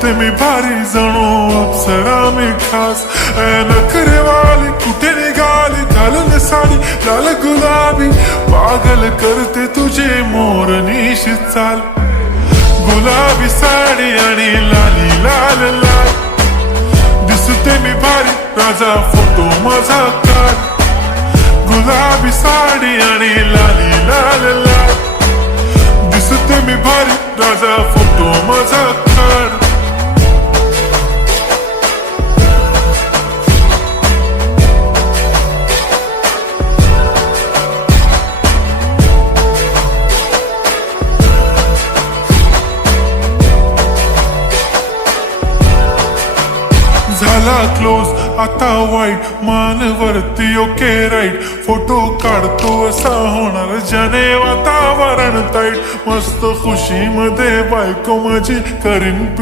दिसते मी भारी जणू अप्सरा मी खास. नखरेवाली कुठे निघाली घालून साडी लाल गुलाबी, पागल करते तुझे मोरनीशी चाल. गुलाबी साडी आणि लाली लाल लाल, दिसते मी भारी राजा फोटो माझा काढ. गुलाबी साडी आणि लाली लाल लाल, दिसते मी भारी राजा फोटो माझा काढ. झाला क्लोज आता वाईट, मान वरती ओके राईट. फोटो काढतो असा होणार ज्याने वातावरण ताईट. मस्त खुशी मध्ये बायको माझी करीन